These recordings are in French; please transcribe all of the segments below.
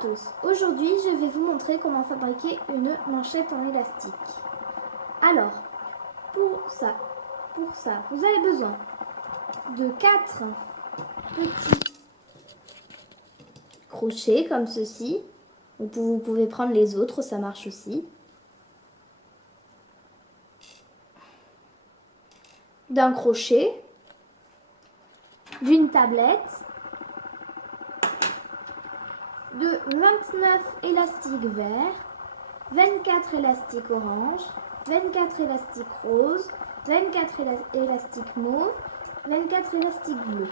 tous, aujourd'hui je vais vous montrer comment fabriquer une manchette en élastique. Alors, pour ça, vous avez besoin de 4 petits crochets comme ceci. Vous pouvez prendre les autres, ça marche aussi. D'un crochet, d'une tablette, de 29 élastiques verts, 24 élastiques orange, 24 élastiques roses, 24 élastiques mauve, 24 élastiques bleus.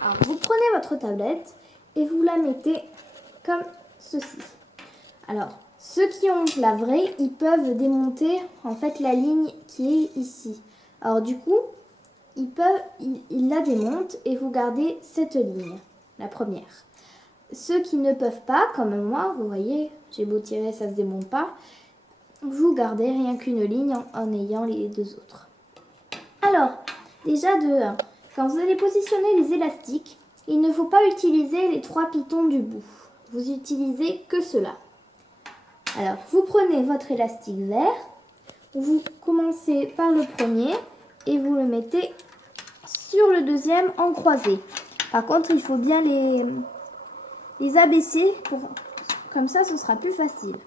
Alors, vous prenez votre tablette et vous la mettez comme ceci. Alors, ceux qui ont la vraie, ils peuvent démonter en fait la ligne qui est ici. Alors du coup, ils la démontent et vous gardez cette ligne, la première. Ceux qui ne peuvent pas, comme moi, vous voyez, j'ai beau tirer, ça ne se démonte pas, vous gardez rien qu'une ligne en ayant les deux autres. Alors, déjà de 1, quand vous allez positionner les élastiques, il ne faut pas utiliser les 3 pitons du bout. Vous utilisez que cela. Alors, vous prenez votre élastique vert, vous commencez par le premier et vous le mettez sur le deuxième en croisé. Par contre, il faut bien les abaisser, comme ça ce sera plus facile.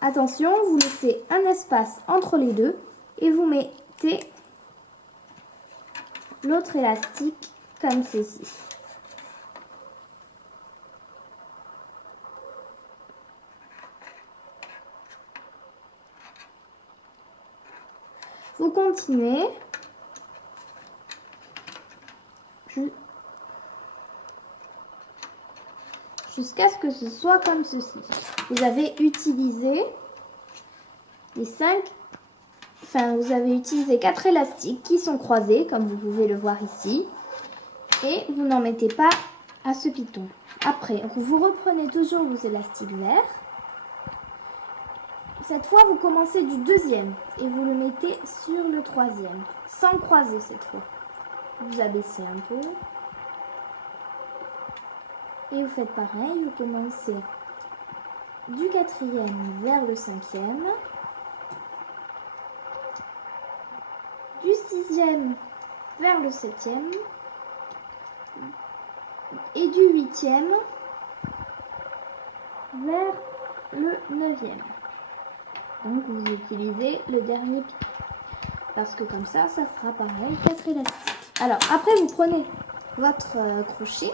Attention, vous laissez un espace entre les deux et vous mettez l'autre élastique comme ceci. Vous continuez jusqu'à ce que ce soit comme ceci. Vous avez utilisé vous avez utilisé 4 élastiques qui sont croisés, comme vous pouvez le voir ici. Et vous n'en mettez pas à ce piton. Après, vous reprenez toujours vos élastiques verts. Cette fois, vous commencez du deuxième et vous le mettez sur le troisième, sans croiser cette fois. Vous abaissez un peu. Et vous faites pareil, vous commencez du quatrième vers le cinquième, du sixième vers le septième et du huitième vers le neuvième. Donc vous utilisez le dernier piton, parce que comme ça sera pareil, 4 élastiques. Alors après vous prenez votre crochet.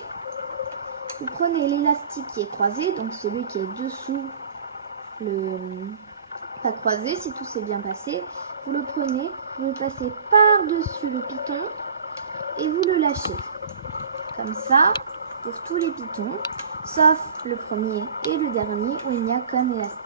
Vous prenez l'élastique qui est croisé, donc celui qui est dessous le pas croisé, si tout s'est bien passé. Vous le prenez, vous le passez par-dessus le piton et vous le lâchez. Comme ça, pour tous les pitons, sauf le premier et le dernier où il n'y a qu'un élastique.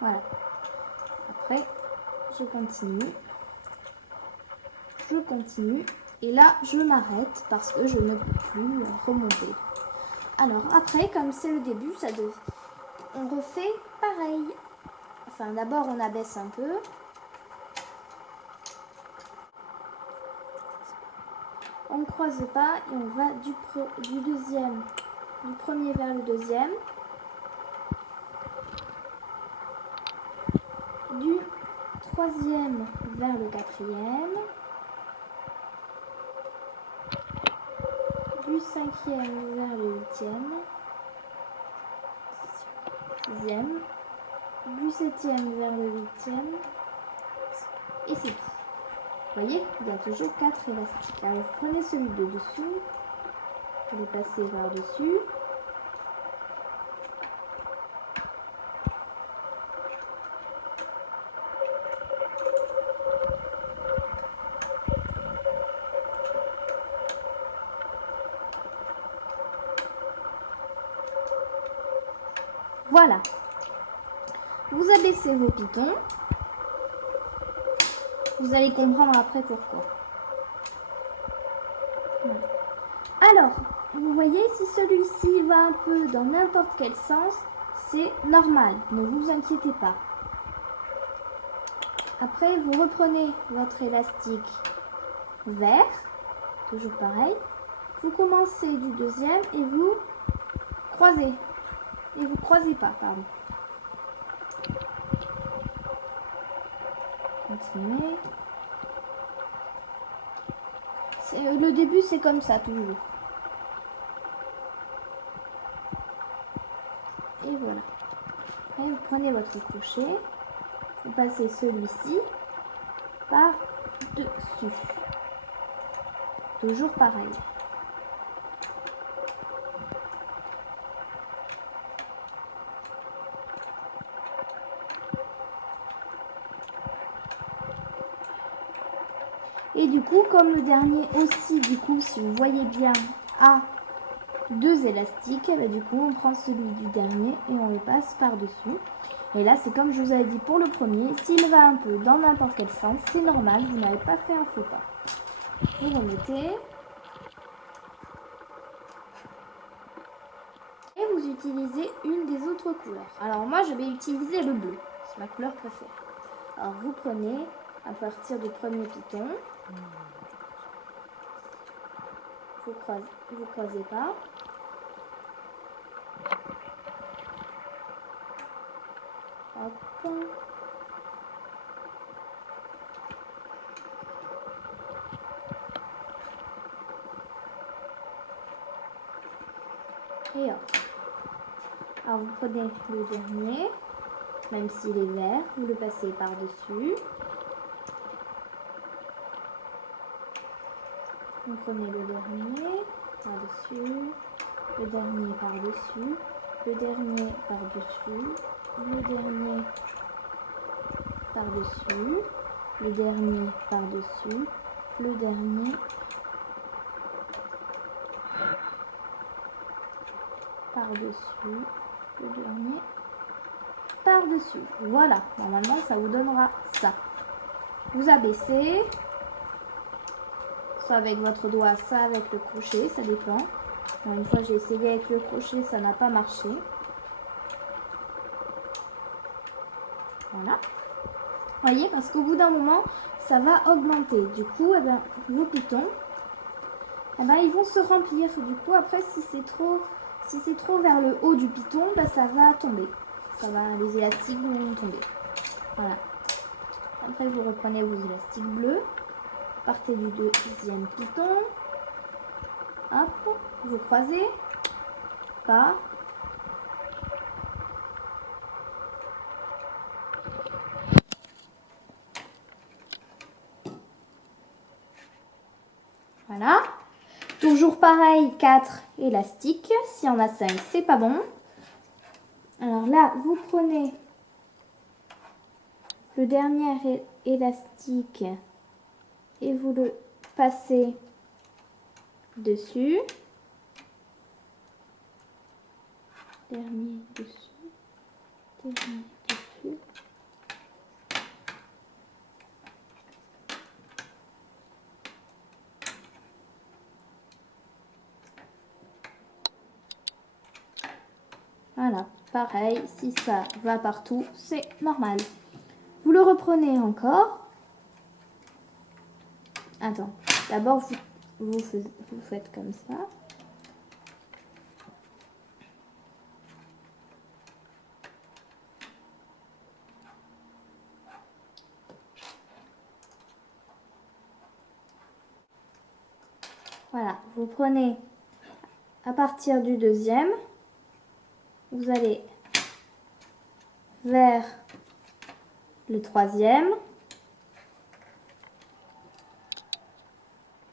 Voilà. Après, je continue. Et là, je m'arrête parce que je ne peux plus remonter. Alors après, comme c'est le début, on refait pareil. Enfin, d'abord, on abaisse un peu. On ne croise pas et on va du premier vers le deuxième. Du troisième vers le quatrième, du cinquième vers le huitième, sixième, du septième vers le huitième, et c'est tout. Vous voyez, il y a toujours 4 élastiques. Alors vous prenez celui de dessous, vous le passez par-dessus. Voilà. Vous abaissez vos pitons. Vous allez comprendre après pourquoi. Voilà. Alors, vous voyez, si celui-ci va un peu dans n'importe quel sens, c'est normal, ne vous inquiétez pas. Après, vous reprenez votre élastique vert, toujours pareil. Vous commencez du deuxième et vous croisez. Et vous croisez pas, pardon. Continuez. Le début, c'est comme ça, toujours. Et voilà. Après, vous prenez votre crochet. Vous passez celui-ci par-dessus. Toujours pareil. Et du coup, comme le dernier aussi, du coup, si vous voyez bien, a deux élastiques, bah, du coup, on prend celui du dernier et on le passe par-dessus. Et là, c'est comme je vous avais dit pour le premier, s'il va un peu dans n'importe quel sens, c'est normal, vous n'avez pas fait un faux pas. Vous remettez. Et vous utilisez une des autres couleurs. Alors moi, je vais utiliser le bleu, c'est ma couleur préférée. Alors vous prenez à partir du premier piton. Vous croisez pas. Hop. Et hop. Alors vous prenez le dernier, même s'il est vert, vous le passez par-dessus. Vous prenez le dernier par-dessus, le dernier par-dessus, le dernier par-dessus, le dernier par-dessus, le dernier par-dessus, le dernier par-dessus, le dernier par-dessus. Voilà, normalement ça vous donnera ça. Vous abaissez, soit avec votre doigt, soit avec le crochet, ça dépend. Bon, une fois j'ai essayé avec le crochet, ça n'a pas marché. Voilà. Voyez, parce qu'au bout d'un moment, ça va augmenter. Du coup, eh ben, vos pitons, eh ben, ils vont se remplir. Du coup, après, si c'est trop vers le haut du piton, ben, ça va tomber. Les élastiques vont tomber. Voilà. Après, vous reprenez vos élastiques bleus. Partez du deuxième piton. Hop, vous croisez. Pas. Voilà. Toujours pareil, 4 élastiques. Si on a 5, c'est pas bon. Alors là, vous prenez le dernier élastique et vous le passez dessus. Dernier dessus. Dernier dessus. Voilà, pareil, si ça va partout, c'est normal. Vous le reprenez encore. Attends, d'abord vous faites comme ça. Voilà, vous prenez à partir du deuxième, vous allez vers le troisième,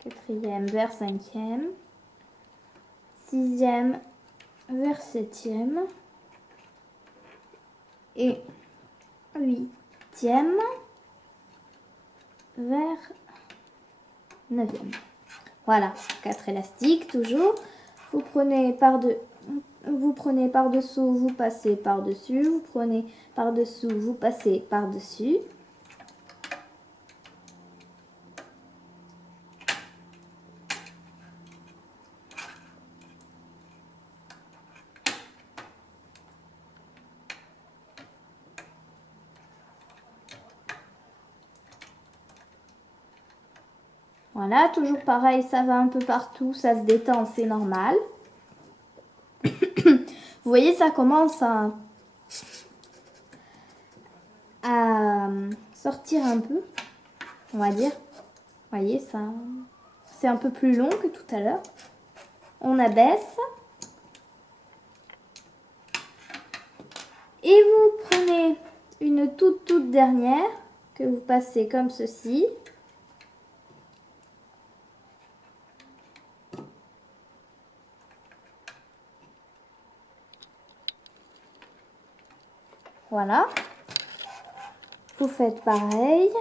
quatrième vers cinquième, sixième vers septième et huitième vers neuvième. Voilà, 4 élastiques toujours. Vous prenez par-dessous, vous passez par-dessus. Vous prenez par-dessous, vous passez par-dessus. Voilà, toujours pareil, ça va un peu partout, ça se détend, c'est normal. Vous voyez, ça commence à sortir un peu, on va dire. Vous voyez, ça, c'est un peu plus long que tout à l'heure. On abaisse. Et vous prenez une toute dernière que vous passez comme ceci. Voilà. Vous faites pareil.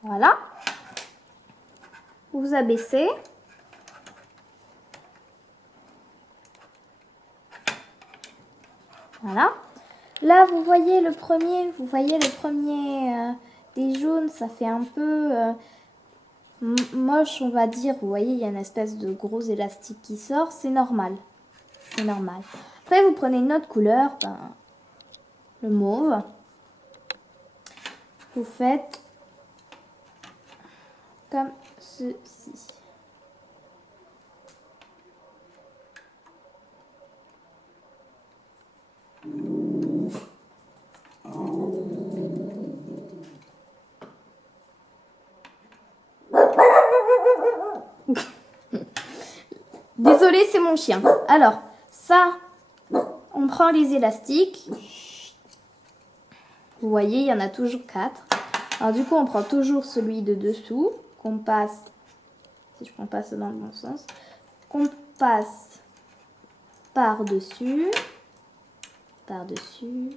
Voilà. Vous abaissez. Voilà. Là, vous voyez le premier, des jaunes, ça fait un peu moche, on va dire. Vous voyez, il y a une espèce de gros élastique qui sort. C'est normal. C'est normal. Après, vous prenez une autre couleur, le mauve. Vous faites comme ceci. Désolée, c'est mon chien. Alors, ça, on prend les élastiques. Vous voyez, il y en a toujours 4. Alors du coup, on prend toujours celui de dessous, qu'on passe, si je prends pas ça dans le bon sens, qu'on passe par-dessus, par-dessus.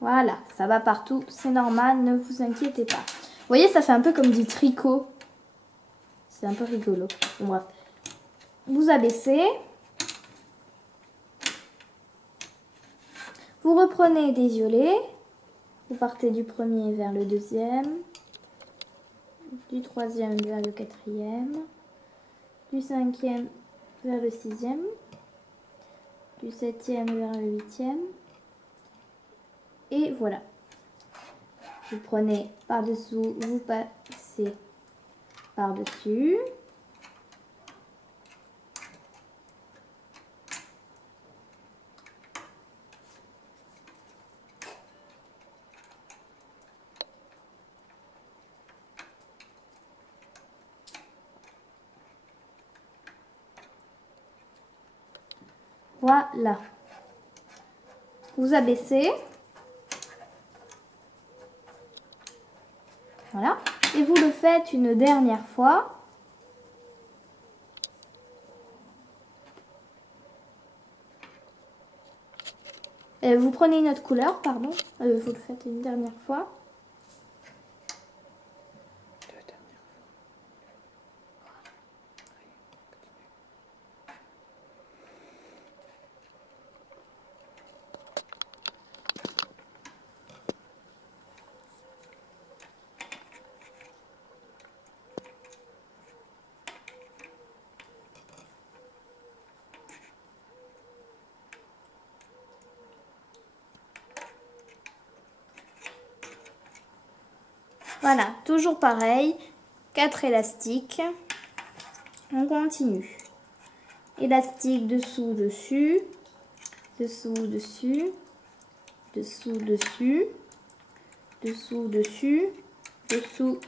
Voilà, ça va partout, c'est normal, ne vous inquiétez pas. Vous voyez, ça fait un peu comme du tricot. C'est un peu rigolo. Bon, bref. Vous abaissez. Vous reprenez des violets. Vous partez du premier vers le deuxième. Du troisième vers le quatrième. Du cinquième vers le sixième. Du septième vers le huitième. Et voilà. Vous prenez par-dessous, vous passez par-dessus. Voilà. Vous abaissez. Voilà. Et vous le faites une dernière fois. Vous prenez une autre couleur, pardon. Vous le faites une dernière fois. Voilà, toujours pareil, 4 élastiques. On continue. Élastique dessous, dessus, dessous, dessus, dessous, dessus, dessous, dessus, dessous,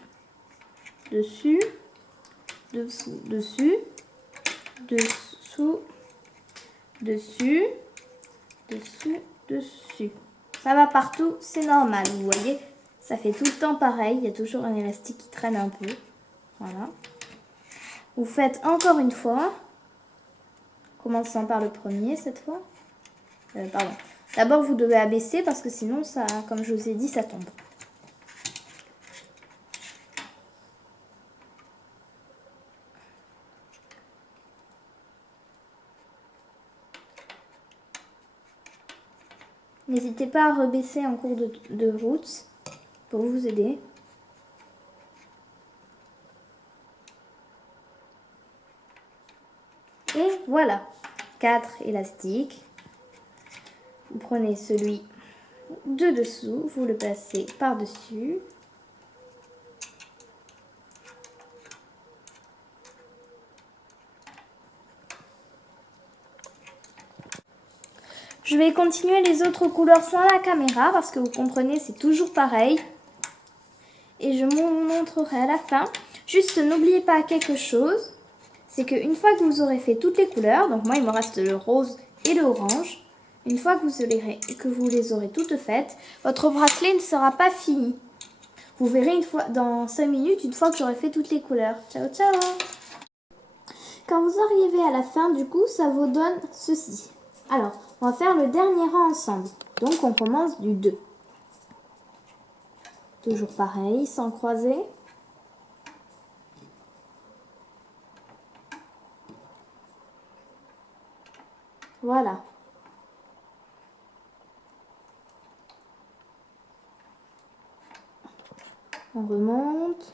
dessus, dessous, dessus, dessous, dessus, dessous, dessus. Ça va partout, c'est normal, vous voyez. Ça fait tout le temps pareil, il y a toujours un élastique qui traîne un peu. Voilà. Vous faites encore une fois. Commençant par le premier cette fois. Pardon. D'abord, vous devez abaisser parce que sinon, ça, comme je vous ai dit, ça tombe. N'hésitez pas à rebaisser en cours de route pour vous aider. Et voilà, 4 élastiques. Vous prenez celui de dessous, vous le passez par-dessus. Je vais continuer les autres couleurs sans la caméra parce que vous comprenez, c'est toujours pareil. Et je vous montrerai à la fin. Juste n'oubliez pas quelque chose, c'est qu'une fois que vous aurez fait toutes les couleurs, donc moi il me reste le rose et le orange, une fois que vous les aurez toutes faites, votre bracelet ne sera pas fini. Vous verrez dans 5 minutes, une fois que j'aurai fait toutes les couleurs. Ciao, ciao! Quand vous arrivez à la fin, du coup, ça vous donne ceci. Alors, on va faire le dernier rang ensemble. Donc, on commence du 2. Toujours pareil, sans croiser. Voilà. On remonte.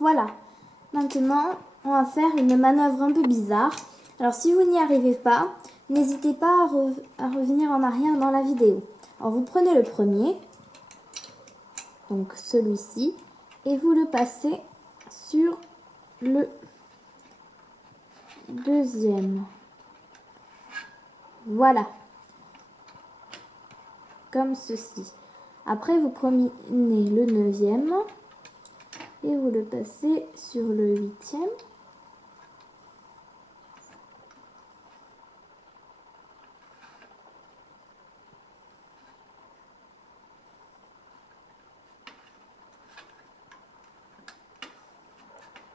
Voilà. Maintenant, on va faire une manœuvre un peu bizarre. Alors, si vous n'y arrivez pas, n'hésitez pas à revenir en arrière dans la vidéo. Alors, vous prenez le premier, donc celui-ci, et vous le passez sur le deuxième. Voilà. Comme ceci. Après, vous prenez le 9e et vous le passez sur le 8e.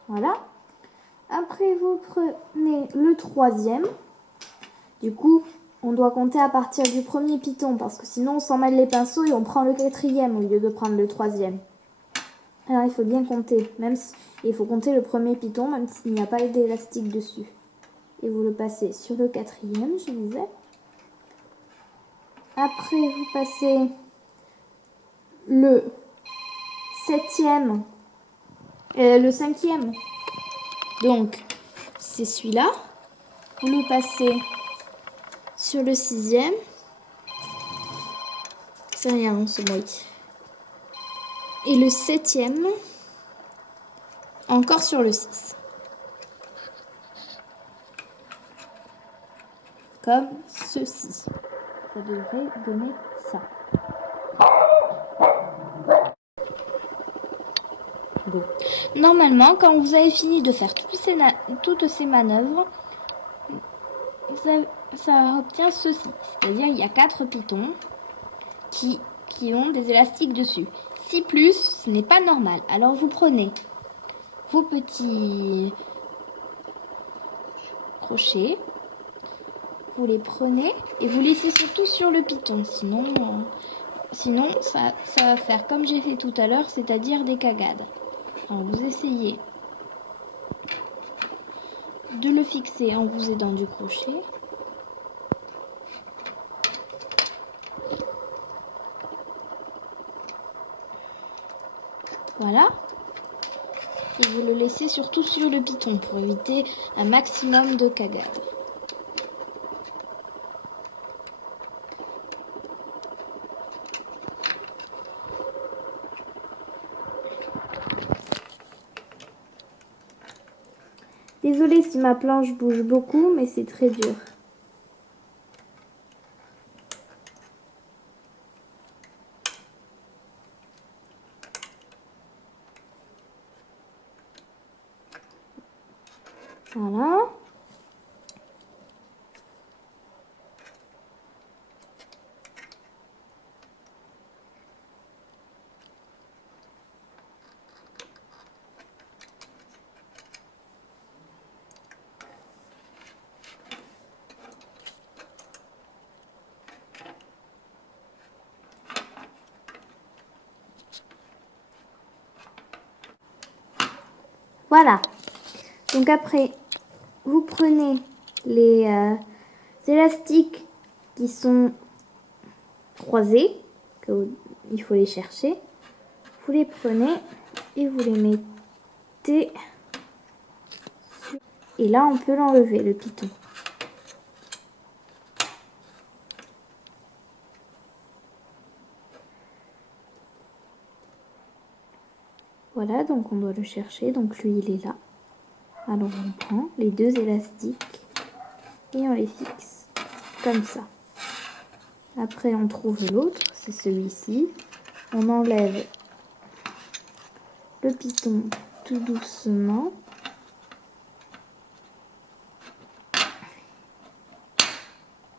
Voilà. Après, vous prenez le 3e. Du coup, on doit compter à partir du premier piton parce que sinon on s'en mêle les pinceaux et on prend le 4e au lieu de prendre le 3e. Alors il faut bien compter, il faut compter le premier piton même s'il n'y a pas d'élastique dessus. Et vous le passez sur le 4e, je disais. Après vous passez le 7e et le 5e. Donc c'est celui-là. Vous le passez sur le 6e. C'est rien, on se bruit. Et le 7e, encore sur le 6. Comme ceci. Ça devrait donner ça. Bon. Normalement, quand vous avez fini de faire toutes ces manœuvres, ça obtient ceci. C'est-à-dire il y a 4 pitons qui ont des élastiques dessus. Si plus, ce n'est pas normal. Alors vous prenez vos petits crochets, vous les prenez et vous laissez surtout sur le piton. Sinon ça va faire comme j'ai fait tout à l'heure, c'est-à-dire des cagades. Alors vous essayez de le fixer en vous aidant du crochet. Voilà. Et vous le laissez surtout sur le piton pour éviter un maximum de cagades. Désolée si ma planche bouge beaucoup, mais c'est très dur. Voilà. Voilà. Donc après, vous prenez les élastiques qui sont croisés, il faut les chercher. Vous les prenez et vous les mettez. Et là, on peut l'enlever, le piton. Voilà, donc on doit le chercher. Donc lui, il est là. Alors on prend les deux élastiques et on les fixe comme ça. Après, on trouve l'autre, c'est celui-ci. On enlève le piton tout doucement.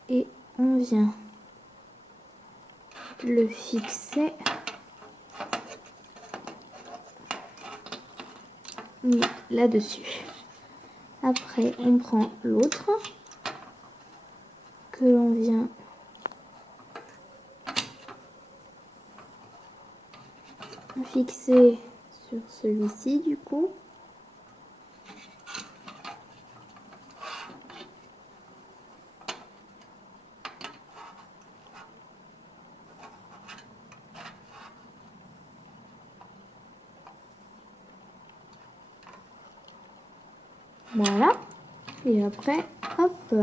Et on vient le fixer là-dessus. Après, on prend l'autre que l'on vient fixer sur celui-ci du coup. Voilà. Et après, hop,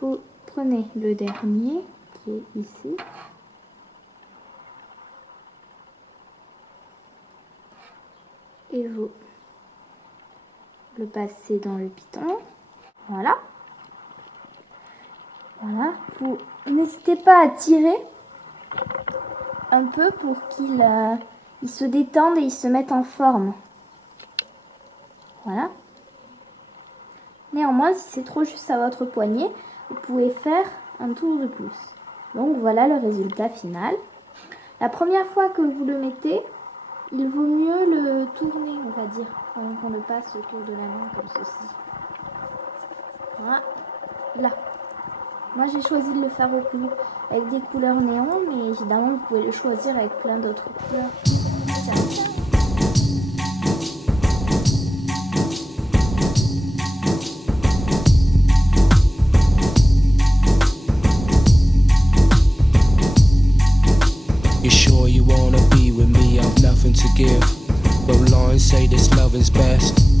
vous prenez le dernier qui est ici. Et vous le passez dans le piton. Voilà. Voilà. Vous n'hésitez pas à tirer un peu pour qu'il se détende et il se mette en forme. Voilà. Néanmoins, si c'est trop juste à votre poignet, vous pouvez faire un tour de plus. Donc voilà le résultat final. La première fois que vous le mettez, il vaut mieux le tourner, on va dire, avant qu'on le passe autour de la main comme ceci. Voilà. Là. Moi j'ai choisi de le faire avec des couleurs néon, mais évidemment vous pouvez le choisir avec plein d'autres couleurs. You sure you wanna be with me? I've nothing to give, but lines say this love is best.